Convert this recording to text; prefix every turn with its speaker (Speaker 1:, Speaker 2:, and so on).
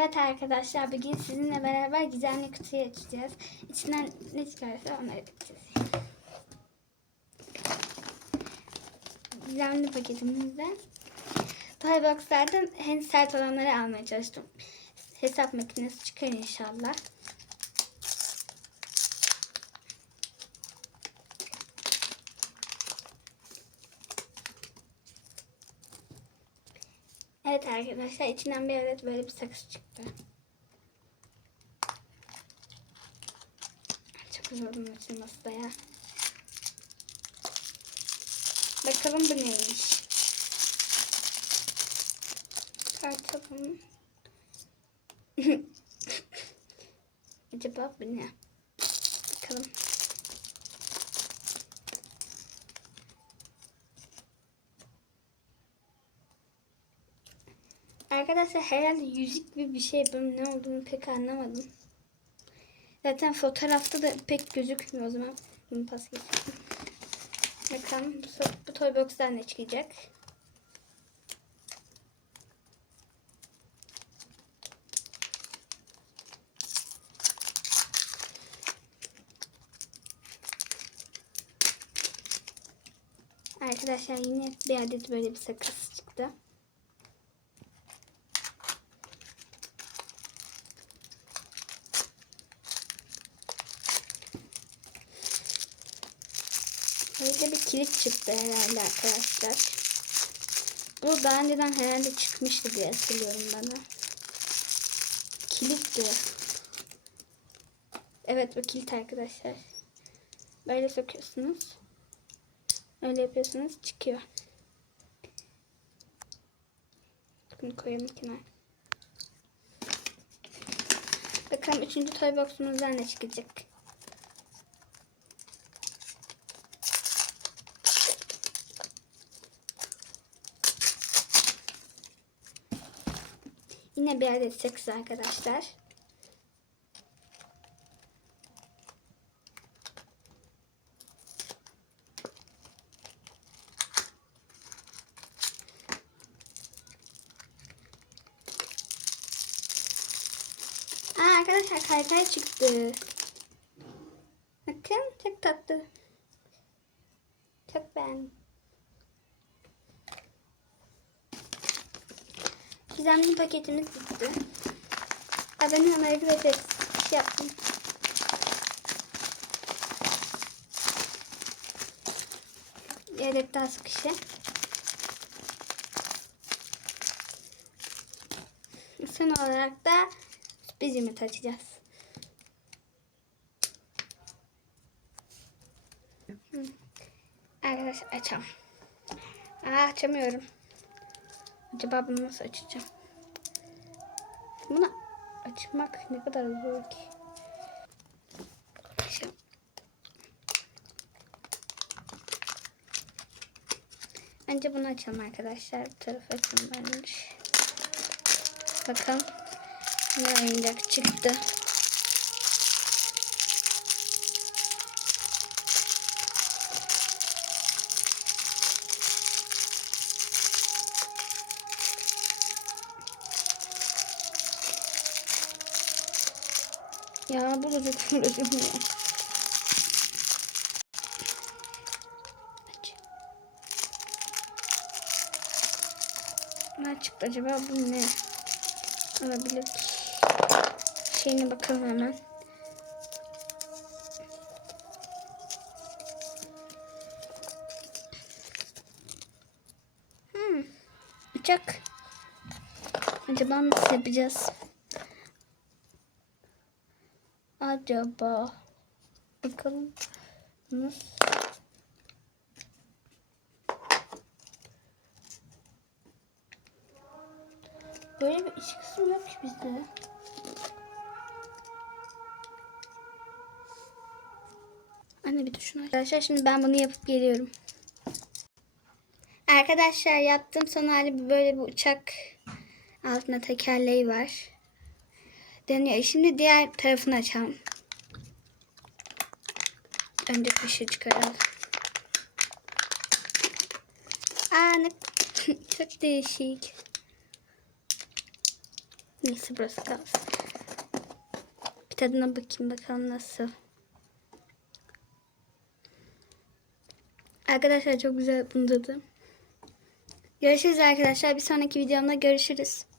Speaker 1: Evet arkadaşlar bugün sizinle beraber gizemli kutuyu açacağız. İçinden ne çıkarsa onları açacağız. Gizemli paketimizde Toybox'lardan en sert olanları almaya çalıştım. Hesap makinesi çıkar inşallah. Evet arkadaşlar içinden bir adet böyle bir sakız çıktı. Çok uzun açılması da ya. Bakalım bu neymiş. Kartalım. Acaba bu ne? Bakalım. Arkadaşlar herhalde yüzük gibi bir şey. Ben ne olduğunu pek anlamadım. Zaten fotoğrafta da pek gözükmüyor o zaman. Bunu pas geçtim. Bakalım bu, bu toy box'tan ne çıkacak? Arkadaşlar yine bir adet böyle bir sakız çıktı. Böyle bir kilit çıktı herhalde arkadaşlar. Bu daha önceden herhalde çıkmıştı diye hatırlıyorum bana. Kilitti. Evet bu kilit arkadaşlar. Böyle sokuyorsunuz. Öyle yapıyorsunuz çıkıyor. Bunu koyalım kenara. Bakalım üçüncü toy box'umuzdan ne çıkacak. Yine bir adet seks arkadaşlar. Aa, arkadaşlar kaykay çıktı. Bakın çok tatlı. Çok beğendim. Gizemli paketimiz bitti. Abone olmayı ve de şey yaptım. Daha sıkışı. Son olarak da sürpriz yumurta açacağız. Açalım. Aa, açamıyorum. Acaba bunu nasıl açacağım? Bunu açmak ne kadar zor ki. Önce bunu açalım arkadaşlar. Bu tarafı açılmamış. Bakalım ne oyuncak çıktı. Ya bu da uğraşım ya. Ne çıktı acaba bu ne? Olabilir ki. Şeyine bakalım hemen. Hmm. Uçak. Acaba nasıl yapacağız? Acaba bakalım? Böyle bir iç kısım yok ki bizde. Anne bir düşün arkadaşlar. Şimdi ben bunu yapıp geliyorum. Arkadaşlar yaptığım son hali böyle bir uçak altında tekerleği var. Dönüyor. Şimdi diğer tarafını açalım. Önce kışı çıkaralım. Aa ne çok değişik. Neyse burası kalsın. Bir tadına bakayım bakalım nasıl. Arkadaşlar çok güzel bunun tadı. Görüşürüz arkadaşlar. Bir sonraki videomda görüşürüz.